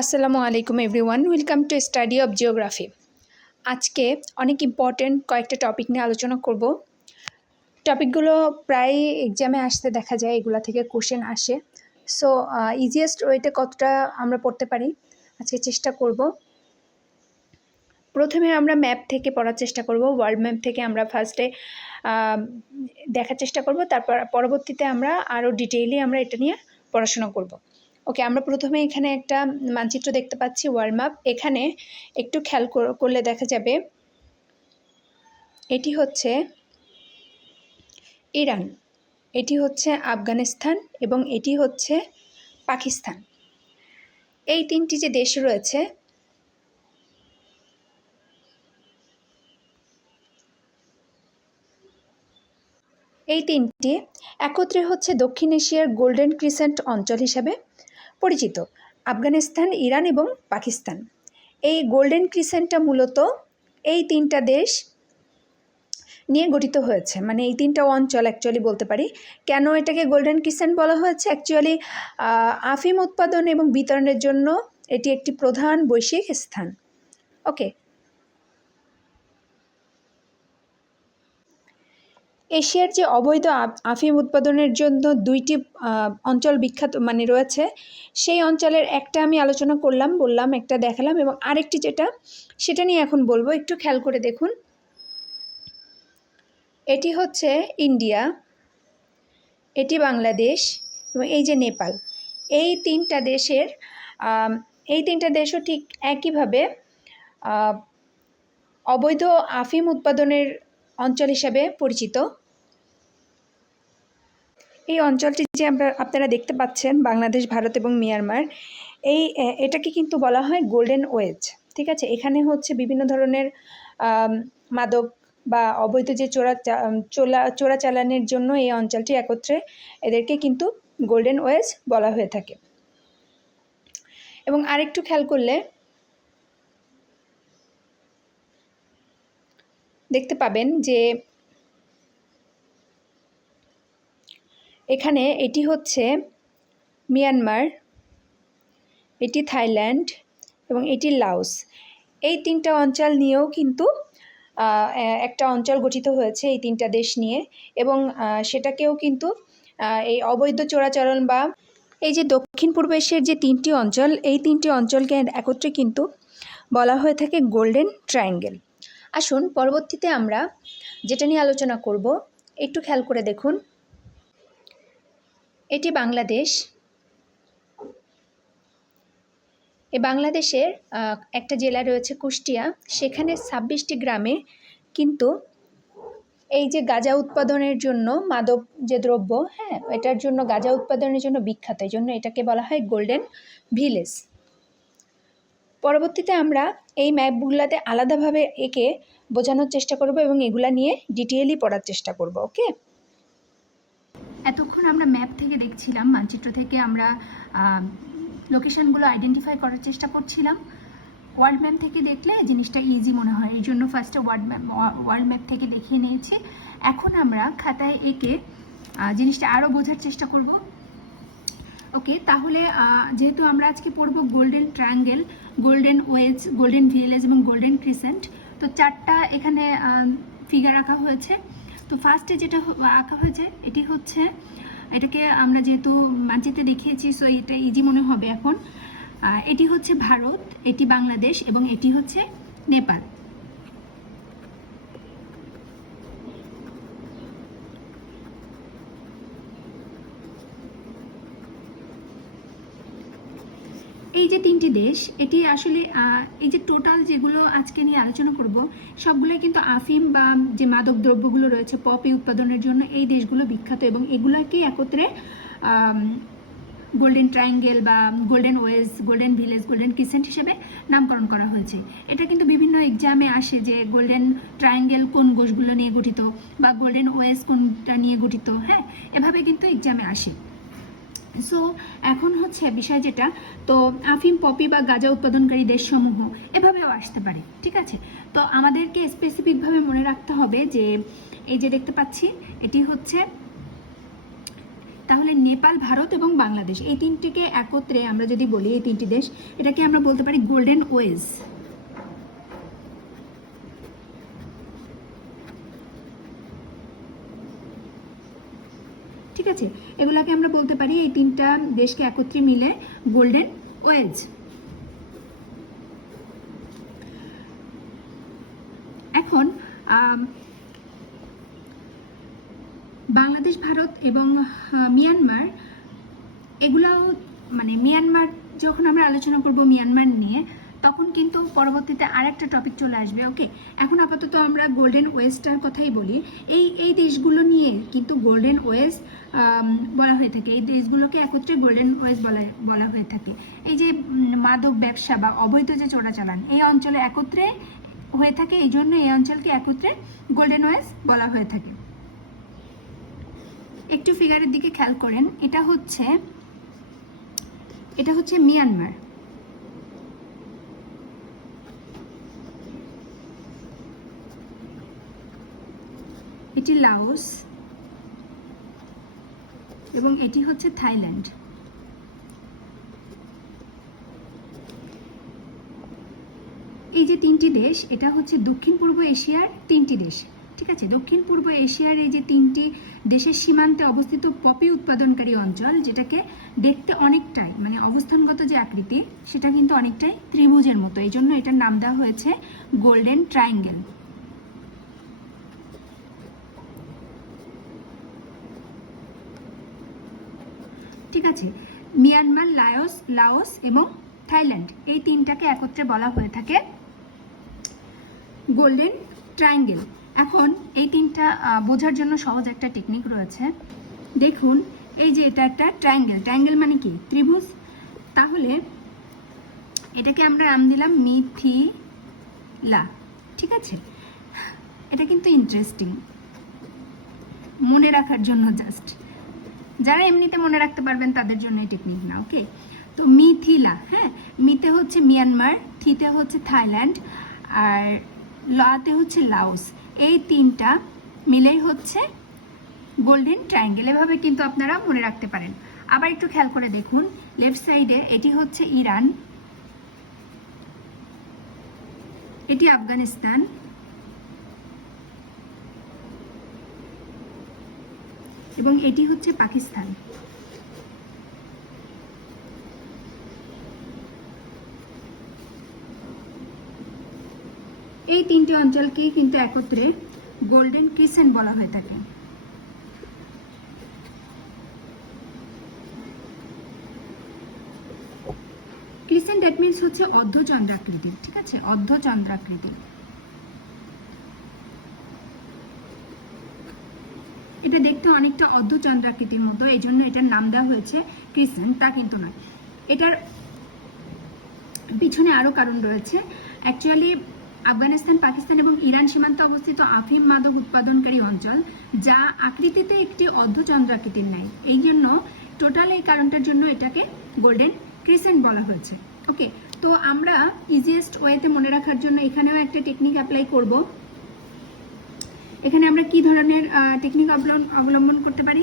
আসসালামু আলাইকুম everyone, welcome to study of geography. আজকে অনেক ইম্পর্টেন্ট কয়েকটা টপিক নিয়ে আলোচনা করব। টপিকগুলো প্রায় এক্সামে আসতে দেখা যায়, এগুলা থেকে কোশ্চেন আসে। সো ইজিয়েস্ট ওয়েতে কতটা আমরা পড়তে পারি, আজকে চেষ্টা করব। প্রথমে আমরা ম্যাপ থেকে পড়ার চেষ্টা করব ওয়ার্ল্ড ম্যাপ থেকে আমরা ফার্স্টে দেখার চেষ্টা করব, তারপর পরবর্তীতে আমরা আরও ডিটেইলি আমরা এটা নিয়ে পড়াশোনা করব। ওকে আমরা প্রথমে এখানে একটা মানচিত্র দেখতে পাচ্ছি ওয়ার্ল্ড ম্যাপ এখানে একটু খেয়াল কর- করলে দেখা যাবে এটি হচ্ছে ইরান, এটি হচ্ছে আফগানিস্তান এবং এটি হচ্ছে পাকিস্তান। এই তিনটি যে দেশ রয়েছে, এই তিনটি একত্রে হচ্ছে দক্ষিণ এশিয়ার গোল্ডেন ক্রিসেন্ট অঞ্চল হিসাবে। পরিচিত, আফগানিস্তান, ইরান এবং পাকিস্তান। এই গোল্ডেন ক্রিসেন্টটা মূলত এই তিনটা দেশ নিয়ে গঠিত হয়েছে। মানে এই তিনটা অঞ্চল অ্যাকচুয়ালি বলতে পারি। কেন এটাকে গোল্ডেন ক্রিসেন্ট বলা হয়েছে? অ্যাকচুয়ালি আফিম উৎপাদন এবং বিতরণের জন্য এটি একটি প্রধান বৈশ্বিক স্থান। ওকে এশিয়ার যে অবৈধ আফ- আফিম উৎপাদনের জন্য দুইটি অঞ্চল বিখ্যাত মানে রয়েছে, সেই অঞ্চলের একটা আমি আলোচনা করলাম, বললাম, একটা দেখালাম এবং আরেকটি যেটা, সেটা নিয়ে এখন বলব। একটু খেয়াল করে দেখুন। এটি হচ্ছে ইন্ডিয়া, এটি বাংলাদেশ এবং এই যে নেপাল। এই তিনটা দেশের এই তিনটা দেশও ঠিক একইভাবে অবৈধ আফিম উৎপাদনের অঞ্চল হিসাবে পরিচিত। এই অঞ্চলটি যে আমরা, আপনারা দেখতে পাচ্ছেন বাংলাদেশ, ভারত এবং মিয়ানমার, এই এটাকে কিন্তু বলা হয় গোল্ডেন ওয়েজ ঠিক আছে? এখানে হচ্ছে বিভিন্ন ধরনের মাদক বা অবৈধ যে চোরা চোলা চোরাচালানের জন্য এই অঞ্চলটি একত্রে এদেরকে কিন্তু গোল্ডেন ওয়েজ বলা হয়ে থাকে। এবং আরেকটু খেয়াল করলে দেখতে পাবেন যে এখানে এটি হচ্ছে মিয়ানমার, এটি থাইল্যান্ড এবং এটি লাউস এই তিনটা অঞ্চল নিয়েও কিন্তু একটা অঞ্চল গঠিত হয়েছে এই তিনটা দেশ নিয়ে এবং সেটাকেও কিন্তু এই অবৈধ চোরাচালান বা এই যে দক্ষিণ পূর্ব এশিয়ার যে তিনটি অঞ্চল, এই তিনটি অঞ্চলকে একত্রে কিন্তু বলা হয়ে থাকে গোল্ডেন ট্রায়াঙ্গেল। আসুন পরবর্তীতে আমরা যেটা নিয়ে আলোচনা করব, একটু খেয়াল করে দেখুন। এটি বাংলাদেশ। এই বাংলাদেশের একটা জেলা রয়েছে কুষ্টিয়া। সেখানে ছাব্বিশটি গ্রামে কিন্তু এই যে গাঁজা উৎপাদনের জন্য মাদক যে দ্রব্য হ্যাঁ এটার জন্য গাঁজা উৎপাদনের জন্য বিখ্যাত। এই জন্য এটাকে বলা হয় গোল্ডেন ভিলেজ পরবর্তীতে আমরা এই ম্যাপগুলোতে আলাদাভাবে একে বোঝানোর চেষ্টা করব এবং এগুলা নিয়ে ডিটেইলি পড়ার চেষ্টা করব ওকে এতক্ষণ আমরা ম্যাপ থেকে দেখছিলাম, মানচিত্র থেকে আমরা লোকেশনগুলো আইডেন্টিফাই করার চেষ্টা করছিলাম। ওয়ার্ল্ড ম্যাপ থেকে দেখলে জিনিসটা ইজি মনে হয়, এই জন্য ফার্স্টে ওয়ার্ল্ড ম্যাপ ওয়ার্ল্ড ম্যাপ থেকে দেখিয়ে নিয়েছি। এখন আমরা খাতায় এঁকে জিনিসটা আরও বোঝার চেষ্টা করব। ওকে তাহলে যেহেতু আমরা আজকে পড়ব golden triangle golden wedge golden village এবং গোল্ডেন ক্রিসেন্ট তো চারটা এখানে ফিগার রাখা হয়েছে। তো ফার্স্টে যেটা আঁকা হয়েছে, এটি হচ্ছে, এটাকে আমরা যেহেতু মানচিত্রে দেখিয়েছি সো এটা ইজি মনে হবে এখন। এটি হচ্ছে ভারত, এটি বাংলাদেশ এবং এটি হচ্ছে নেপাল। এই যে তিনটি দেশ, এটি আসলে এই যে টোটাল যেগুলো আজকে নিয়ে আলোচনা করব, সবগুলোই কিন্তু আফিম বা যে মাদক দ্রব্যগুলো রয়েছে পপি উৎপাদনের জন্য এই দেশগুলো বিখ্যাত এবং এগুলোকেই একত্রে গোল্ডেন ট্রায়াঙ্গেল বা golden wedge golden village golden crescent হিসেবে নামকরণ করা হয়েছে। এটা কিন্তু বিভিন্ন এক্সামে আসে যে গোল্ডেন ট্রায়াঙ্গেল কোন গোষগুলো নিয়ে গঠিত বা গোল্ডেন ওয়েজ কোনটা নিয়ে গঠিত হ্যাঁ? এভাবে কিন্তু এক্সামে আসে। সো এখন হচ্ছে বিষয় যেটা, তো আফিম, পপি বা গাঁজা উৎপাদনকারী দেশসমূহ এভাবেও আসতে পারে, ঠিক আছে? তো আমাদেরকে স্পেসিফিকভাবে মনে রাখতে হবে যে, এই যে দেখতে পাচ্ছি, এটি হচ্ছে তাহলে নেপাল, ভারত এবং বাংলাদেশ। এই তিনটিকে একত্রে আমরা যদি বলি, এই তিনটি দেশ, এটাকে আমরা বলতে পারি গোল্ডেন ওয়েজ ঠিক আছে এগুলাকে আমরা বলতে পারি এই তিনটা দেশকে একত্রে মিলে গোল্ডেন ওয়েজ এখন বাংলাদেশ, ভারত এবং মিয়ানমার, এগুলাও মানে মিয়ানমার, যখন আমরা আলোচনা করব মিয়ানমার নিয়ে তখন কিন্তু পরবর্তীতে আরেকটা টপিক চলে আসবে ওকে এখন আপাতত আমরা গোল্ডেন ওয়েস্টার কথাই বলি। এই এই দেশগুলো নিয়ে কিন্তু গোল্ডেন ওয়েস বলা হয়ে থাকে। এই দেশগুলোকে একত্রে গোল্ডেন ওয়েস বলা বলা হয়ে থাকে। এই যে মাদক ব্যবসা বা অবৈধ যে চোরাচালান, এই অঞ্চলে একত্রে হয়ে থাকে, এই জন্য এই অঞ্চলকে একত্রে গোল্ডেন ওয়েস বলা হয়ে থাকে। একটু ফিগারের দিকে খেয়াল করেন, এটা হচ্ছে এটা হচ্ছে মিয়ানমার। এটি লাওস এবং এটি হচ্ছে থাইল্যান্ড। এই যে তিনটি দেশ, এটা হচ্ছে দক্ষিণ পূর্ব এশিয়ার তিনটি দেশ। ঠিক আছে, দক্ষিণ পূর্ব এশিয়ার এই যে তিনটি দেশের সীমান্তে অবস্থিত পপি উৎপাদনকারী অঞ্চল, যেটাকে দেখতে অনেকটাই মানে অবস্থানগত যে আকৃতি, সেটা কিন্তু অনেকটাই ত্রিভুজের মতো। এই জন্য এটার নাম দেওয়া হয়েছে গোল্ডেন ট্রায়াঙ্গেল। ঠিক আছে? মিয়ানমার লাওস লাওস এবং থাইল্যান্ড এই তিনটাকে একত্রে বলা হয়ে থাকে। Golden triangle. এখন এই তিনটা বোঝার জন্য সহজ একটা টেকনিক রয়েছে। দেখুন, এই যে এটা একটা ট্রায়াঙ্গেল ট্রায়াঙ্গেল মানে কি? ত্রিভুজ। তাহলে এটাকে আমরা নাম দিলাম মিথিলা। ঠিক আছে? এটা কিন্তু ইন্টারেস্টিং মনে রাখার জন্য জাস্ট যারা এমনিতে মনে রাখতে পারবেন তাদের জন্য এই টেকনিক না ওকে তো মিথিলা হ্যাঁ? মিতে হচ্ছে মিয়ানমার, থিতে হচ্ছে থাইল্যান্ড, আর লাতে হচ্ছে লাওস। এই তিনটা মিলেই হচ্ছে গোল্ডেন ট্রায়াঙ্গেল। এভাবে কিন্তু আপনারা মনে রাখতে পারেন। আবার একটু খেয়াল করে দেখুন, লেফট সাইডে এটি হচ্ছে ইরান, এটি আফগানিস্তান এবং এটি হচ্ছে পাকিস্তান। এই তিনটি অঞ্চলকে কিন্তু একত্রে গোল্ডেন ক্রিসেন্ট বলা হয়ে থাকে। ক্রিসেন্ট দ্যাট মিনস হচ্ছে অর্ধচন্দ্রাকৃতির ঠিক আছে? অর্ধচন্দ্রাকৃতির এটা দেখতে অনেকটা অর্ধচন্দ্রাকৃতির মতো এই জন্য এটার নাম দেওয়া হয়েছে ক্রিসেন্ট, তা কিন্তু নয়। এটার পিছনে আরও কারণ রয়েছে। অ্যাকচুয়ালি আফগানিস্তান, পাকিস্তান এবং ইরান সীমান্তে অবস্থিত আফিম মাদক উৎপাদনকারী অঞ্চল, যা আকৃতিতে একটি অর্ধচন্দ্রাকৃতির ন্যায়। এই জন্য টোটাল এই কারণটার জন্য এটাকে গোল্ডেন ক্রিসেন্ট বলা হয়েছে। ওকে তো আমরা ইজিয়েস্ট ওয়েতে মনে রাখার জন্য এখানেও একটা টেকনিক অ্যাপ্লাই করব। এখানে আমরা কি ধরনের টেকনিক অবলম্বন করতে পারি?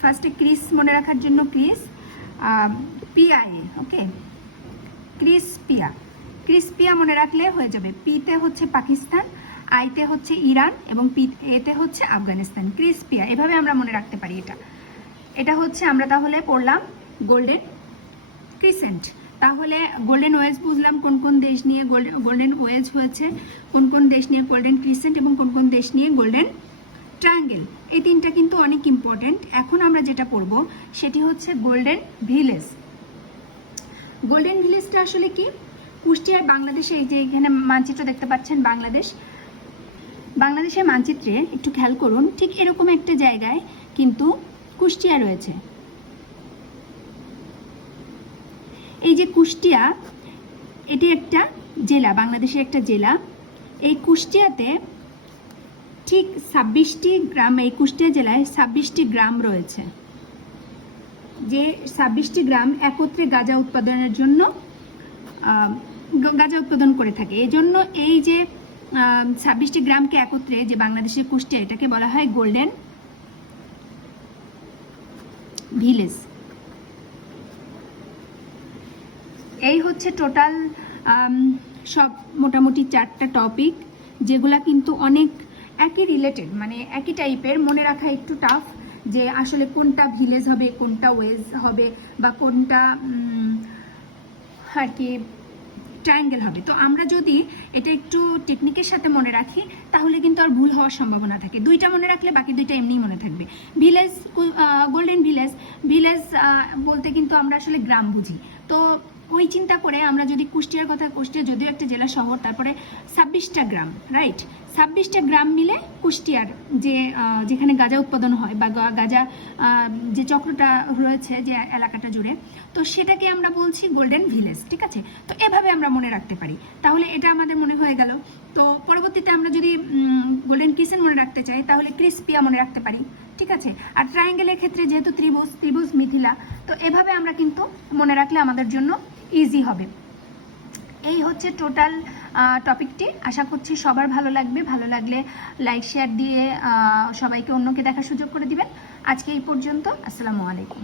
ফার্স্টে ক্রিস মনে রাখার জন্য ক্রিস পিআইএ ওকে ক্রিসপিয়া ক্রিসপিয়া মনে রাখলে হয়ে যাবে পিতে হচ্ছে পাকিস্তান আইতে হচ্ছে ইরান এবং পি এতে হচ্ছে আফগানিস্তান। ক্রিসপিয়া এভাবে আমরা মনে রাখতে পারি এটা। এটা হচ্ছে আমরা তাহলে পড়লাম গোল্ডেন ক্রিসেন্ট তাহলে গোল্ডেন ওয়েজ বুঝলাম কোন কোন দেশ নিয়ে গোল্ডেন ওয়েজ হয়েছে, কোন কোন দেশ নিয়ে গোল্ডেন ক্রিসেন্ট এবং কোন কোন দেশ নিয়ে গোল্ডেন ট্রায়াঙ্গেল এই তিনটা কিন্তু অনেক ইম্পর্ট্যান্ট এখন আমরা যেটা পড়ব সেটি হচ্ছে গোল্ডেন ভিলেজ গোল্ডেন ভিলেজটা আসলে কি? কুষ্টিয়ার বাংলাদেশে এই যে এখানে মানচিত্র দেখতে পাচ্ছেন বাংলাদেশ। বাংলাদেশের মানচিত্রে একটু খেয়াল করুন, ঠিক এরকম একটা জায়গায় কিন্তু কুষ্টিয়া রয়েছে। এই যে কুষ্টিয়া, এটি একটা জেলা, বাংলাদেশের একটা জেলা। এই কুষ্টিয়াতে ঠিক ছাব্বিশটি গ্রাম, এই কুষ্টিয়া জেলায় ছাব্বিশটি গ্রাম রয়েছে। যে ছাব্বিশটি গ্রাম একত্রে গাঁজা উৎপাদনের জন্য গাঁজা উৎপাদন করে থাকে। এই জন্য এই যে ছাব্বিশটি গ্রামকে একত্রে যে বাংলাদেশের কুষ্টিয়া, এটাকে বলা হয় গোল্ডেন ভিলেজ। এই হচ্ছে টোটাল সব মোটামুটি চারটা টপিক যেগুলা কিন্তু অনেক একই রিলেটেড মানে একই টাইপের মনে রাখা একটু টাফ যে আসলে কোনটা ভিলেজ হবে, কোনটা ওয়েজ হবে, বা কোনটা আর কি ট্রায়াঙ্গেল হবে। তো আমরা যদি এটা একটু টেকনিকের সাথে মনে রাখি, তাহলে কিন্তু আর ভুল হওয়ার সম্ভাবনা থাকে। দুইটা মনে রাখলে বাকি দুইটা এমনিই মনে থাকবে। ভিলেজ গোল্ডেন ভিলেজ ভিলেজ বলতে কিন্তু আমরা আসলে গ্রাম বুঝি। তো ওই চিন্তা করে আমরা যদি কুষ্টিয়ার কথা, কুষ্টিয়া যদিও একটা জেলা শহর, তারপরে ছাব্বিশটা গ্রাম রাইট ছাব্বিশটা গ্রাম মিলে কুষ্টিয়ার যে যেখানে গাঁজা উৎপাদন হয় বা গাঁজা যে চক্রটা রয়েছে যে এলাকাটা জুড়ে, তো সেটাকে আমরা বলছি গোল্ডেন ভিলেজ ঠিক আছে? তো এভাবে আমরা মনে রাখতে পারি। তাহলে এটা আমাদের মনে হয়ে গেল। তো পরবর্তীতে আমরা যদি গোল্ডেন কিচেন মনে রাখতে চাই, তাহলে ক্রিসপিয়া মনে রাখতে পারি, ঠিক আছে? আর ট্রায়াঙ্গেলের ক্ষেত্রে যেহেতু ত্রিভুজ ত্রিভুজ মিথিলা, তো এভাবে আমরা কিন্তু মনে রাখলে আমাদের জন্য ইজি হবে। এই হচ্ছে টোটাল টপিকটি আশা করছি সবার ভালো লাগবে। ভালো লাগলে লাইক শেয়ার দিয়ে সবাইকে অন্যকে দেখার সুযোগ করে দিবেন। আজকে এই পর্যন্ত। আসসালামু আলাইকুম।